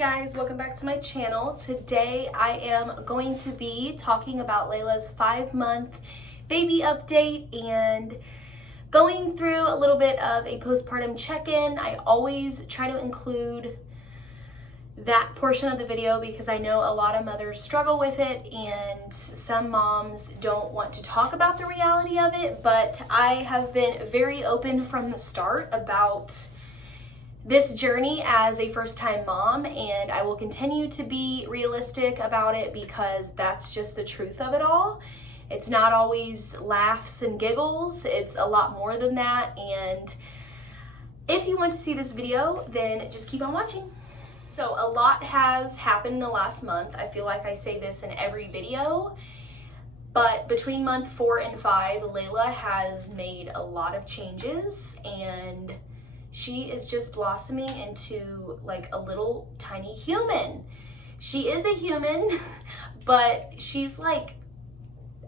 guys, welcome back to my channel. Today I am going to be talking about Layla's 5-month baby update and going through a little bit of a postpartum check-in. I always try to include that portion of the video because I know a lot of mothers struggle with it and some moms don't want to talk about the reality of it, but I have been very open from the start about this journey as a first-time mom, and I will continue to be realistic about it because that's just the truth of it all. It's not always laughs and giggles, it's a lot more than that, and if you want to see this video, then just keep on watching. So a lot has happened in the last month. I feel like I say this in every video, but between month 4 and 5, Layla has made a lot of changes, and she is just blossoming into like a little tiny human. She is a human, but she's like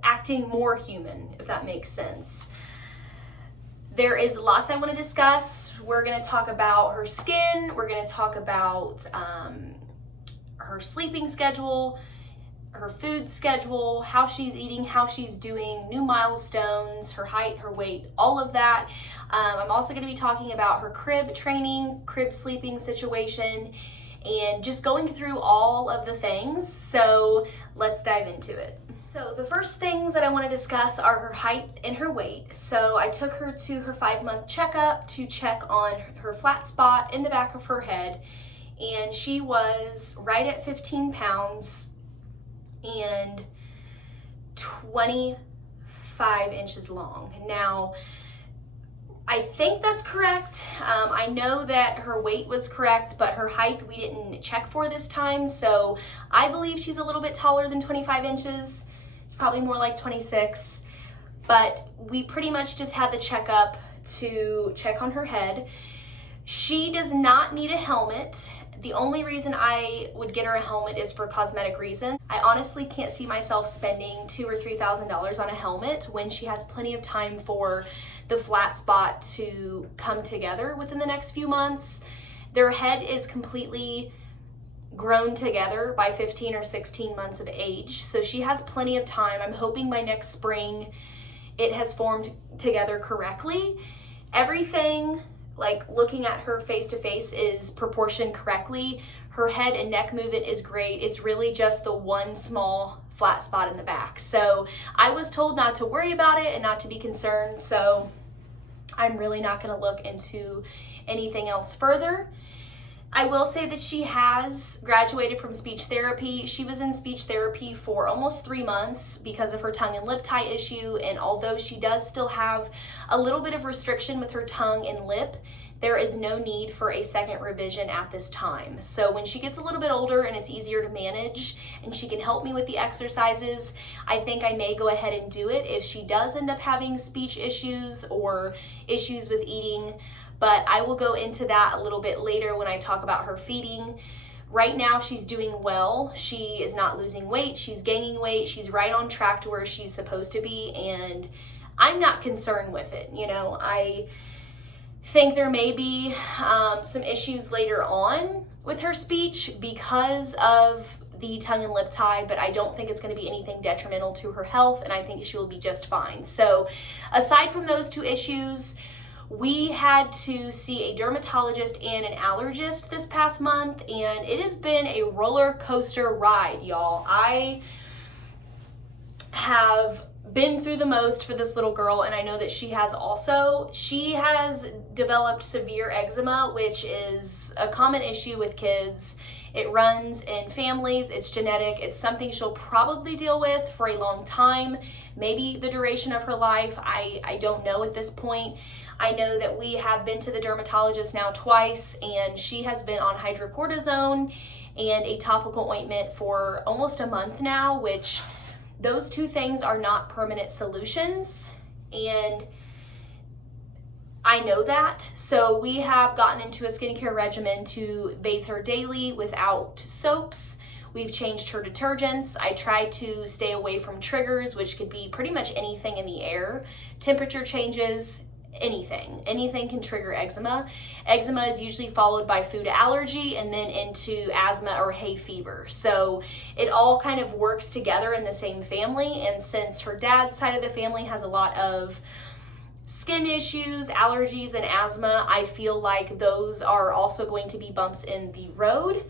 acting more human, if that makes sense. There is lots I want to discuss. We're going to talk about her skin. We're going to talk about her sleeping schedule, her food schedule, how she's eating, how she's doing, new milestones, her height, her weight, all of that. I'm also going to be talking about her crib training, crib sleeping situation, and just going through all of the things. So let's dive into it. So the first things that I want to discuss are her height and her weight. So I took her to her 5-month checkup to check on her flat spot in the back of her head, and she was right at 15 pounds and 25 inches long. Now, I think that's correct. I know that her weight was correct, but her height we didn't check for this time, so I believe she's a little bit taller than 25 inches. It's probably more like 26, but we pretty much just had the checkup to check on her head. She does not need a helmet. The only reason I would get her a helmet is for cosmetic reasons. I honestly can't see myself spending $2,000 or $3,000 on a helmet when she has plenty of time for the flat spot to come together within the next few months. Their head is completely grown together by 15 or 16 months of age, so she has plenty of time. I'm hoping by next spring it has formed together correctly. Everything, like looking at her face to face, is proportioned correctly. Her head and neck movement is great. It's really just the one small flat spot in the back. So I was told not to worry about it and not to be concerned, so I'm really not going to look into anything else further. I will say that she has graduated from speech therapy. She was in speech therapy for almost 3 months because of her tongue and lip tie issue, and although she does still have a little bit of restriction with her tongue and lip, there is no need for a second revision at this time. So when she gets a little bit older and it's easier to manage and she can help me with the exercises, I think I may go ahead and do it if she does end up having speech issues or issues with eating. But I will go into that a little bit later when I talk about her feeding. Right now she's doing well. She is not losing weight, she's gaining weight, she's right on track to where she's supposed to be, and I'm not concerned with it. You know, I think there may be some issues later on with her speech because of the tongue and lip tie, but I don't think it's going to be anything detrimental to her health, and I think she will be just fine. So aside from those two issues, we had to see a dermatologist and an allergist this past month, and it has been a roller coaster ride, y'all. I have been through the most for this little girl, and I know that she has also. She has developed severe eczema, which is a common issue with kids. It runs in families, it's genetic, it's something she'll probably deal with for a long time, maybe the duration of her life. I don't know at this point. I know that we have been to the dermatologist now twice, and she has been on hydrocortisone and a topical ointment for almost a month now, which those two things are not permanent solutions, and I know that. So we have gotten into a skincare regimen to bathe her daily without soaps. We've changed her detergents. I try to stay away from triggers, which could be pretty much anything in the air. Temperature changes, Anything can trigger eczema. Eczema is usually followed by food allergy and then into asthma or hay fever. So it all kind of works together in the same family. And since her dad's side of the family has a lot of skin issues, allergies, and asthma, I feel like those are also going to be bumps in the road.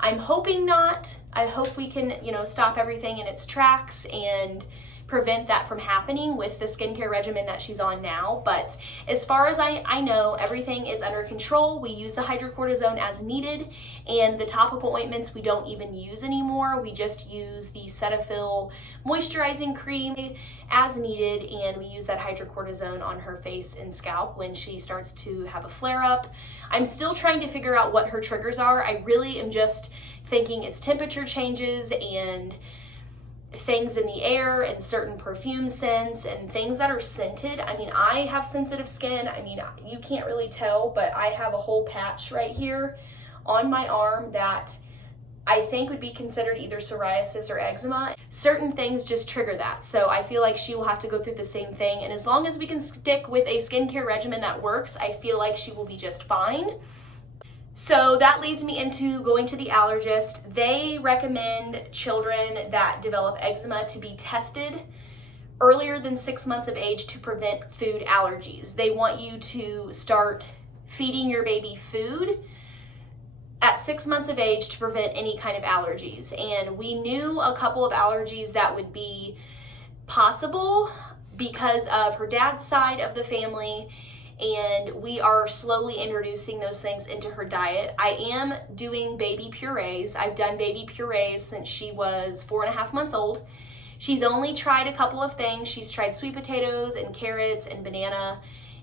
I'm hoping not. I hope we can, stop everything in its tracks and prevent that from happening with the skincare regimen that she's on now. But as far as I know, everything is under control. We use the hydrocortisone as needed, and the topical ointments we don't even use anymore. We just use the Cetaphil moisturizing cream as needed, and we use that hydrocortisone on her face and scalp when she starts to have a flare-up. I'm still trying to figure out what her triggers are. I really am just thinking it's temperature changes and things in the air and certain perfume scents and things that are scented. I mean, I have sensitive skin. I mean, you can't really tell, but I have a whole patch right here on my arm that I think would be considered either psoriasis or eczema. Certain things just trigger that. So I feel like she will have to go through the same thing. And as long as we can stick with a skincare regimen that works, I feel like she will be just fine. So that leads me into going to the allergist. They recommend children that develop eczema to be tested earlier than 6 months of age to prevent food allergies. They want you to start feeding your baby food at 6 months of age to prevent any kind of allergies. And we knew a couple of allergies that would be possible because of her dad's side of the family, and we are slowly introducing those things into her diet. I am doing baby purees. I've done baby purees since she was 4.5 months old. She's only tried a couple of things. She's tried sweet potatoes and carrots and banana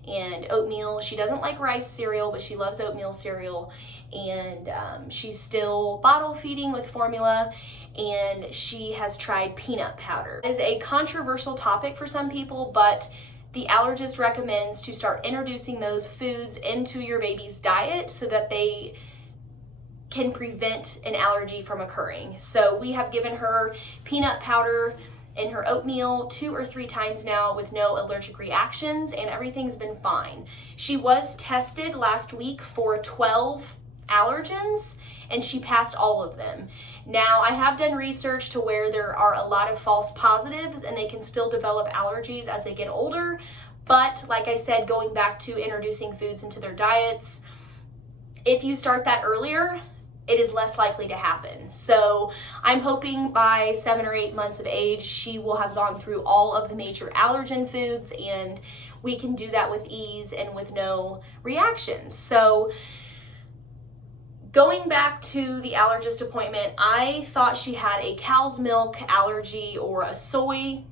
and oatmeal. She doesn't like rice cereal, but she loves oatmeal cereal. And she's still bottle feeding with formula, and she has tried peanut powder. It is a controversial topic for some people, but the allergist recommends to start introducing those foods into your baby's diet so that they can prevent an allergy from occurring. So we have given her peanut powder in her oatmeal 2 or 3 times now with no allergic reactions, and everything's been fine. She was tested last week for 12 allergens, and she passed all of them. Now, I have done research to where there are a lot of false positives and they can still develop allergies as they get older. But like I said, going back to introducing foods into their diets, if you start that earlier, it is less likely to happen. So I'm hoping by 7 or 8 months of age, she will have gone through all of the major allergen foods, and we can do that with ease and with no reactions. So going back to the allergist appointment, I thought she had a cow's milk allergy or a soy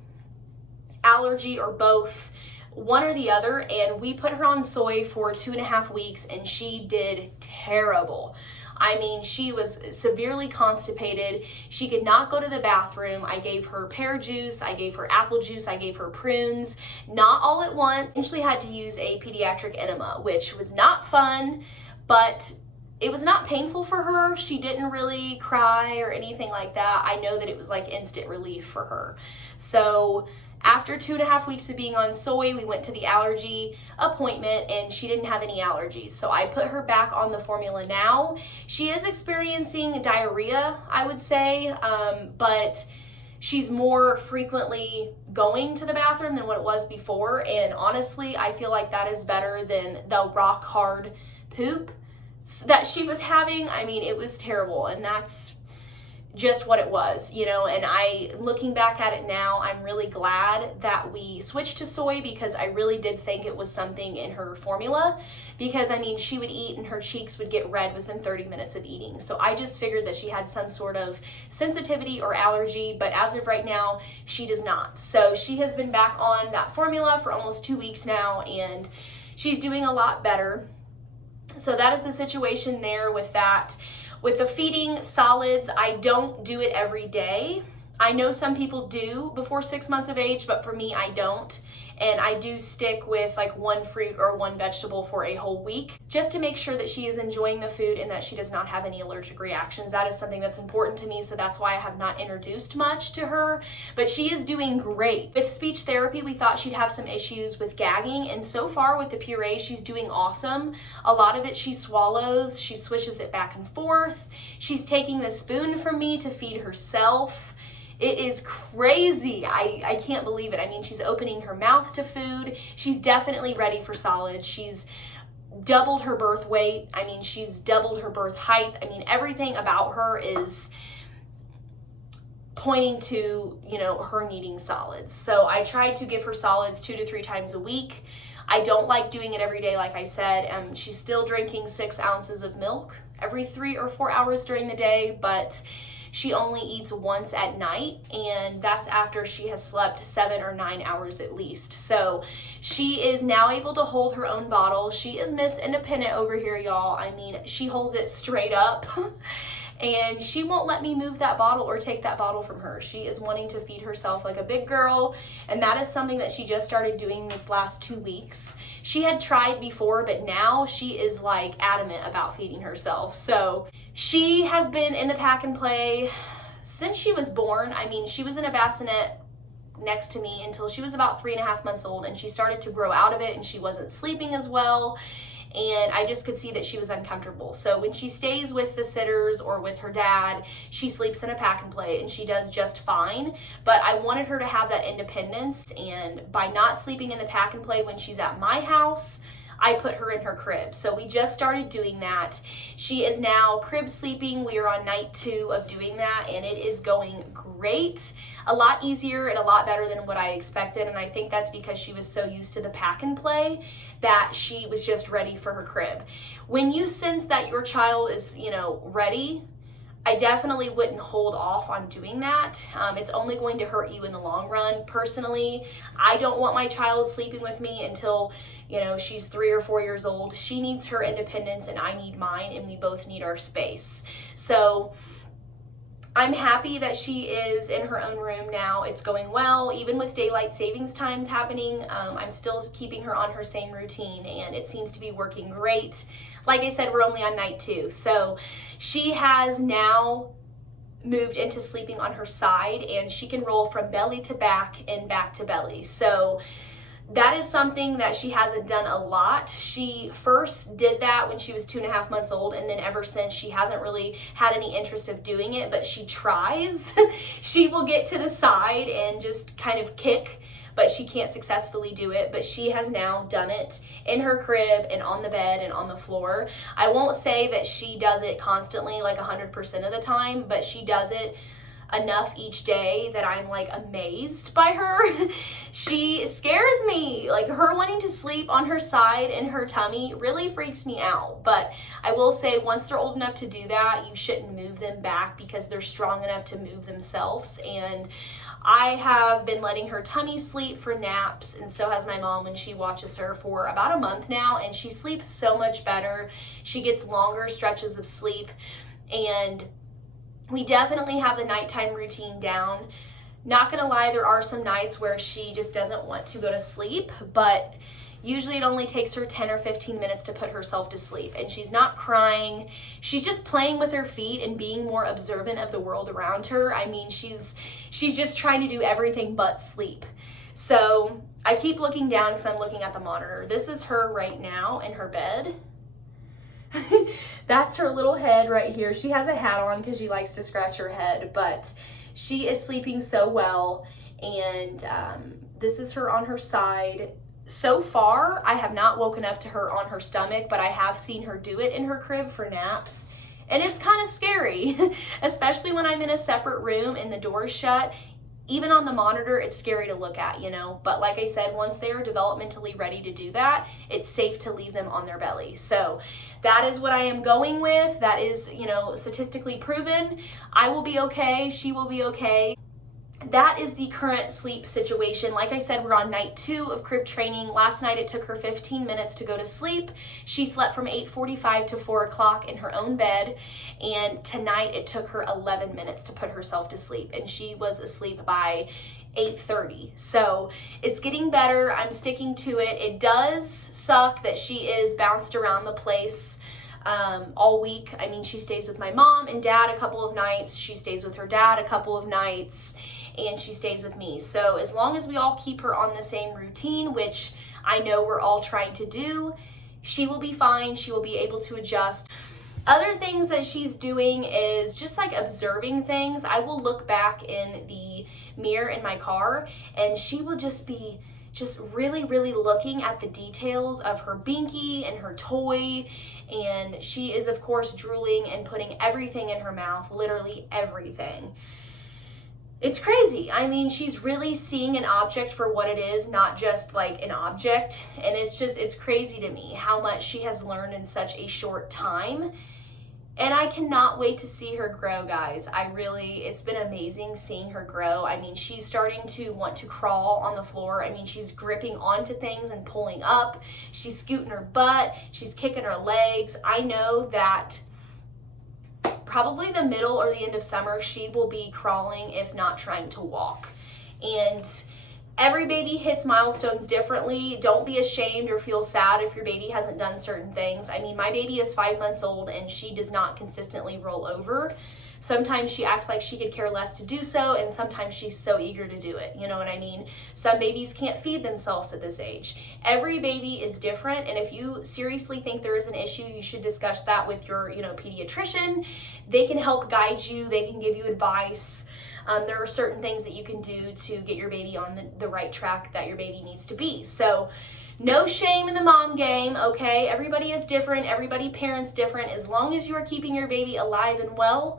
allergy or both, one or the other, and we put her on soy for 2.5 weeks and she did terrible. I mean, she was severely constipated. She could not go to the bathroom. I gave her pear juice, I gave her apple juice, I gave her prunes, not all at once. Eventually had to use a pediatric enema, which was not fun, but it was not painful for her. She didn't really cry or anything like that. I know that it was like instant relief for her. So after 2.5 weeks of being on soy, we went to the allergy appointment and she didn't have any allergies. So I put her back on the formula now. She is experiencing diarrhea, I would say, but she's more frequently going to the bathroom than what it was before. And honestly, I feel like that is better than the rock hard poop that she was having. I mean, it was terrible, and that's just what it was, you know. And looking back at it now, I'm really glad that we switched to soy, because I really did think it was something in her formula, because I mean, she would eat and her cheeks would get red within 30 minutes of eating. So I just figured that she had some sort of sensitivity or allergy, but as of right now, she does not. So she has been back on that formula for almost 2 weeks now, and she's doing a lot better. So that is the situation there with that. With the feeding solids, I don't do it every day. I know some people do before 6 months of age, but for me, I don't. and I do stick with like one fruit or one vegetable for a whole week, just to make sure that she is enjoying the food and that she does not have any allergic reactions. That is something that's important to me, so that's why I have not introduced much to her, but she is doing great. With speech therapy, we thought she'd have some issues with gagging, and so far with the puree, she's doing awesome. A lot of it she swallows, she swishes it back and forth. She's taking the spoon from me to feed herself. It is crazy. I can't believe it. I mean, she's opening her mouth to food. She's definitely ready for solids. She's doubled her birth weight. I mean, she's doubled her birth height. I mean, everything about her is pointing to, you know, her needing solids. So I try to give her solids 2 to 3 times a week. I don't like doing it every day, like I said. She's still drinking 6 ounces of milk every 3 or 4 hours during the day, but she only eats once at night, and that's after she has slept 7 or 9 hours at least. So she is now able to hold her own bottle. She is Miss Independent over here, y'all. I mean, she holds it straight up. And she won't let me move that bottle or take that bottle from her. She is wanting to feed herself like a big girl, and that is something that she just started doing this last 2 weeks. She had tried before, but now she is like adamant about feeding herself. So she has been in the pack and play since she was born. I mean, she was in a bassinet next to me until she was about 3.5 months old, and she started to grow out of it, and she wasn't sleeping as well. And I just could see that she was uncomfortable. So when she stays with the sitters or with her dad, she sleeps in a pack and play, and she does just fine. But I wanted her to have that independence, and by not sleeping in the pack and play when she's at my house, I put her in her crib. So we just started doing that. She is now crib sleeping. We are on night 2 of doing that, and it is going great. A lot easier and a lot better than what I expected, and I think that's because she was so used to the pack and play that she was just ready for her crib. When you sense that your child is, you know, ready, I definitely wouldn't hold off on doing that. It's only going to hurt you in the long run. Personally, I don't want my child sleeping with me until, you know, she's 3 or 4 years old. She needs her independence and I need mine, and we both need our space. So I'm happy that she is in her own room now. It's going well. Even with daylight savings times happening, I'm still keeping her on her same routine, and it seems to be working great. Like I said, we're only on night 2. So she has now moved into sleeping on her side, and she can roll from belly to back and back to belly. So that is something that she hasn't done a lot. She first did that when she was 2.5 months old, and then ever since she hasn't really had any interest of doing it, but she tries. She will get to the side and just kind of kick, but she can't successfully do it. But she has now done it in her crib and on the bed and on the floor. I won't say that she does it constantly, like 100% of the time, but she does it enough each day that I'm like amazed by her. She scares me. Like, her wanting to sleep on her side in her tummy really freaks me out. But I will say, once they're old enough to do that, you shouldn't move them back because they're strong enough to move themselves. And I have been letting her tummy sleep for naps, and so has my mom when she watches her, for about a month now, and she sleeps so much better. She gets longer stretches of sleep, and we definitely have the nighttime routine down. Not gonna lie, there are some nights where she just doesn't want to go to sleep, but usually it only takes her 10 or 15 minutes to put herself to sleep, and she's not crying. She's just playing with her feet and being more observant of the world around her. I mean, she's just trying to do everything but sleep. So I keep looking down because I'm looking at the monitor. This is her right now in her bed. That's her little head right here. She has a hat on because she likes to scratch her head, but she is sleeping so well, and this is her on her side. So far, I have not woken up to her on her stomach, but I have seen her do it in her crib for naps, and it's kind of scary, especially when I'm in a separate room and the door's shut. Even on the monitor, it's scary to look at, you know, but like I said, once they are developmentally ready to do that, it's safe to leave them on their belly. So that is what I am going with. That is, you know, statistically proven. I will be okay. She will be okay. that is the current sleep situation. Like I said, we're on night 2 of crib training. Last night it took her 15 minutes to go to sleep. She slept from 8:45 to 4 o'clock in her own bed. And tonight it took her 11 minutes to put herself to sleep. And she was asleep by 8:30. So it's getting better. I'm sticking to it. It does suck that she is bounced around the place all week. I mean, she stays with my mom and dad a couple of nights. She stays with her dad a couple of nights. And she stays with me. So as long as we all keep her on the same routine, which I know we're all trying to do, she will be fine. She will be able to adjust. Other things that she's doing is just like observing things. I will look back in the mirror in my car and she will just be really, really looking at the details of her binky and her toy. And she is, of course, drooling and putting everything in her mouth, literally everything. It's crazy. I mean, she's really seeing an object for what it is, not just like an object. And it's crazy to me how much she has learned in such a short time. And I cannot wait to see her grow, guys. It's been amazing seeing her grow. I mean, she's starting to want to crawl on the floor. I mean, she's gripping onto things and pulling up. She's scooting her butt. She's kicking her legs. I know that probably the middle or the end of summer, she will be crawling, if not trying to walk. And every baby hits milestones differently. Don't be ashamed or feel sad if your baby hasn't done certain things. I mean, my baby is 5 months old and she does not consistently roll over. Sometimes she acts like she could care less to do so, and sometimes she's so eager to do it. You know what I mean? Some babies can't feed themselves at this age. Every baby is different, and if you seriously think there is an issue, you should discuss that with your, pediatrician. They can help guide you. They can give you advice. There are certain things that you can do to get your baby on the right track that your baby needs to be. So no shame in the mom game, okay? Everybody is different. Everybody parents different. As long as you are keeping your baby alive and well,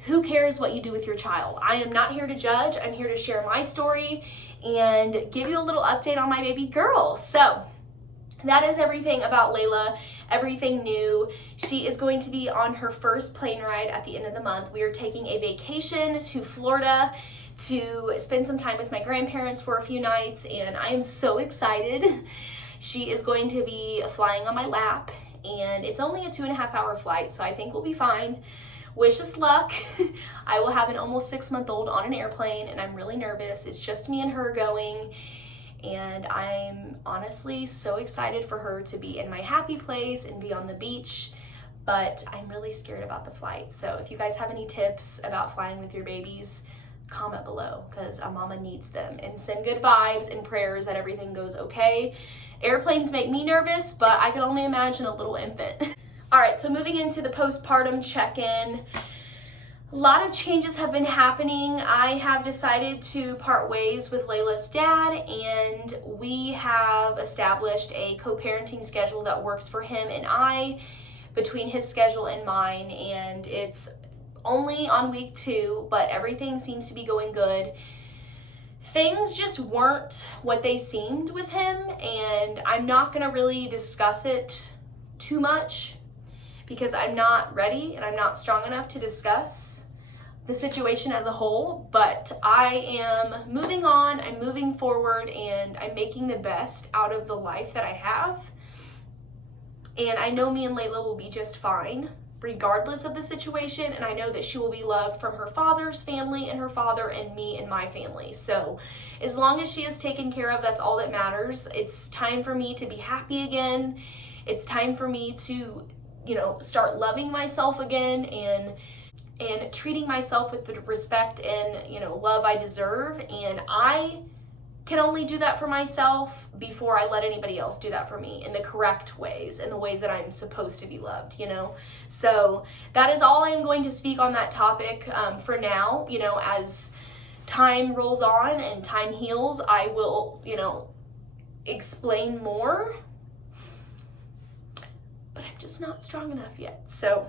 who cares what you do with your child? I am not here to judge. I'm here to share my story and give you a little update on my baby girl. So that is everything about Layla, everything new. She is going to be on her first plane ride at the end of the month. We are taking a vacation to Florida to spend some time with my grandparents for a few nights, and I am so excited. She is going to be flying on my lap, and it's only a 2.5-hour flight, so I think we'll be fine. Wish us luck. I will have an almost 6-month-old on an airplane, and I'm really nervous. It's just me and her going, and I'm honestly so excited for her to be in my happy place and be on the beach, but I'm really scared about the flight. So if you guys have any tips about flying with your babies, comment below, because a mama needs them. And send good vibes and prayers that everything goes okay. Airplanes make me nervous, but I can only imagine a little infant. All right, so moving into the postpartum check-in. A lot of changes have been happening. I have decided to part ways with Layla's dad, and we have established a co-parenting schedule that works for him and I, between his schedule and mine, and it's only on week 2, but everything seems to be going good. Things just weren't what they seemed with him, and I'm not gonna really discuss it too much because I'm not ready and I'm not strong enough to discuss the situation as a whole, but I am moving on, I'm moving forward, and I'm making the best out of the life that I have. And I know me and Layla will be just fine regardless of the situation, and I know that she will be loved from her father's family and her father and me and my family. So as long as she is taken care of, that's all that matters. It's time for me to be happy again. It's time for me to, start loving myself again and treating myself with the respect and, love I deserve. And I can only do that for myself before I let anybody else do that for me in the correct ways, in the ways that I'm supposed to be loved, So that is all I'm going to speak on that topic for now. As time rolls on and time heals, I will, explain more, but I'm just not strong enough yet. So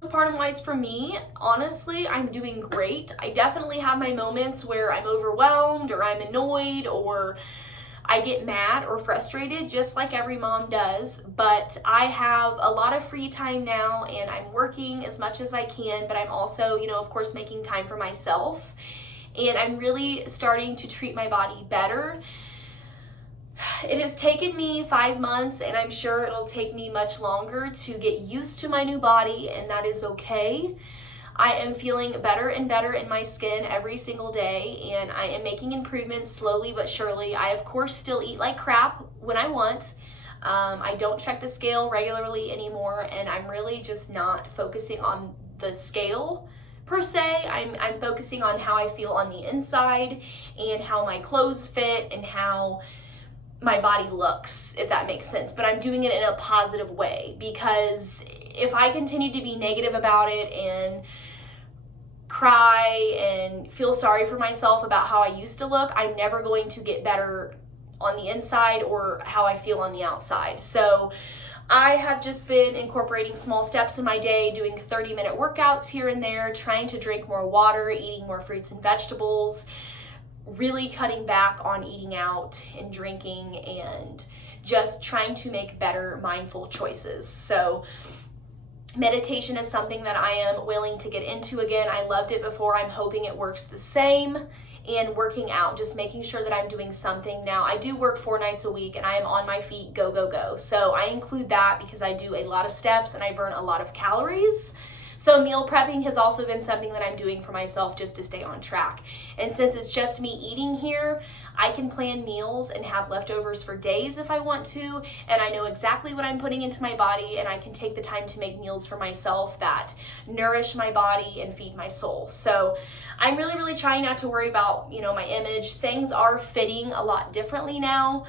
postpartum wise for me, honestly, I'm doing great. I definitely have my moments where I'm overwhelmed or I'm annoyed or I I get mad or frustrated just like every mom does, but I have a lot of free time now and I'm working as much as I can, but I'm also, you know, of course, making time for myself. And I'm really starting to treat my body better. It has taken me 5 months, and I'm sure it'll take me much longer to get used to my new body, and that is okay. I am feeling better and better in my skin every single day, and I am making improvements slowly but surely. I, of course, still eat like crap when I want. I don't check the scale regularly anymore, and I'm really just not focusing on the scale per se. I'm focusing on how I feel on the inside and how my clothes fit and how my body looks, if that makes sense. But I'm doing it in a positive way, because if I continue to be negative about it and cry and feel sorry for myself about how I used to look, I'm never going to get better on the inside or how I feel on the outside. So I have just been incorporating small steps in my day, doing 30-minute workouts here and there, trying to drink more water, eating more fruits and vegetables, really cutting back on eating out and drinking, and just trying to make better mindful choices. So meditation is something that I am willing to get into again. I loved it before. I'm hoping it works the same. And working out, just making sure that I'm doing something. Now, I do work 4 nights a week and I am on my feet, go, go, go. So I include that because I do a lot of steps and I burn a lot of calories. So meal prepping has also been something that I'm doing for myself just to stay on track. And since it's just me eating here, I can plan meals and have leftovers for days if I want to, and I know exactly what I'm putting into my body, and I can take the time to make meals for myself that nourish my body and feed my soul. So I'm really, really trying not to worry about, you know, my image. Things are fitting a lot differently now.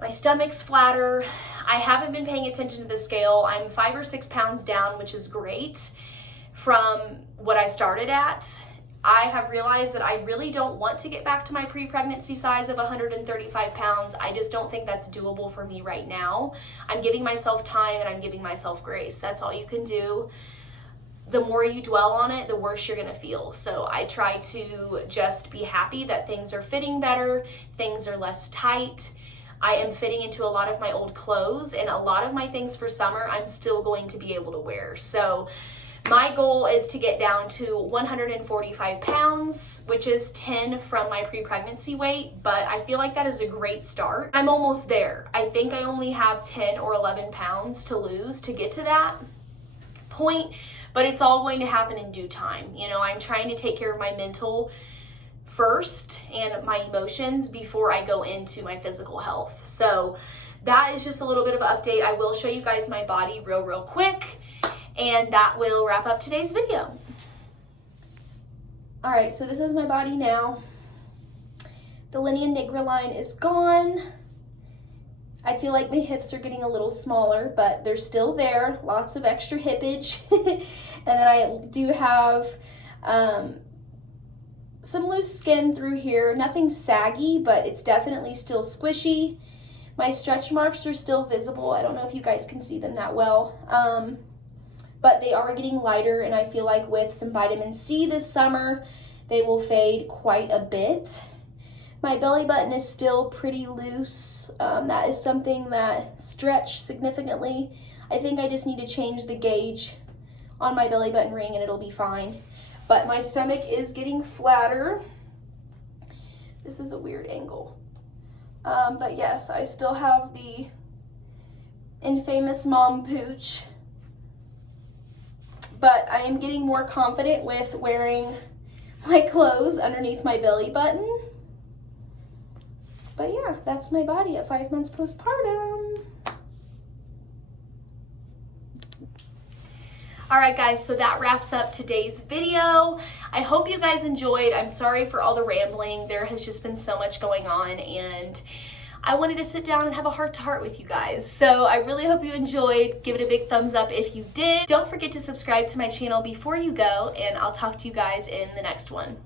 My stomach's flatter. I haven't been paying attention to the scale. I'm 5 or 6 pounds down, which is great from what I started at. I have realized that I really don't want to get back to my pre-pregnancy size of 135 pounds. I just don't think that's doable for me right now. I'm giving myself time and I'm giving myself grace. That's all you can do. The more you dwell on it, the worse you're gonna feel. So I try to just be happy that things are fitting better, things are less tight. I am fitting into a lot of my old clothes, and a lot of my things for summer I'm still going to be able to wear. So my goal is to get down to 145 pounds, which is 10 from my pre-pregnancy weight, but I feel like that is a great start. I'm almost there. I think I only have 10 or 11 pounds to lose to get to that point, but it's all going to happen in due time. You know, I'm trying to take care of my mental first and my emotions before I go into my physical health. So that is just a little bit of an update. I will show you guys my body real quick, and that will wrap up today's video. All right, so this is my body now. The linea nigra line is gone. I feel like my hips are getting a little smaller, but they're still there. Lots of extra hippage. And then I do have some loose skin through here. Nothing saggy, but it's definitely still squishy. My stretch marks are still visible. I don't know if you guys can see them that well. But they are getting lighter, and I feel like with some vitamin C this summer, they will fade quite a bit. My belly button is still pretty loose. That is something that stretched significantly. I think I just need to change the gauge on my belly button ring and it'll be fine. But my stomach is getting flatter. This is a weird angle. But yes, I still have the infamous mom pooch. But I am getting more confident with wearing my clothes underneath my belly button. But yeah, that's my body at 5 months postpartum. All right, guys, so that wraps up today's video. I hope you guys enjoyed. I'm sorry for all the rambling. There has just been so much going on, and I wanted to sit down and have a heart-to-heart with you guys. So I really hope you enjoyed. Give it a big thumbs up if you did. Don't forget to subscribe to my channel before you go, and I'll talk to you guys in the next one.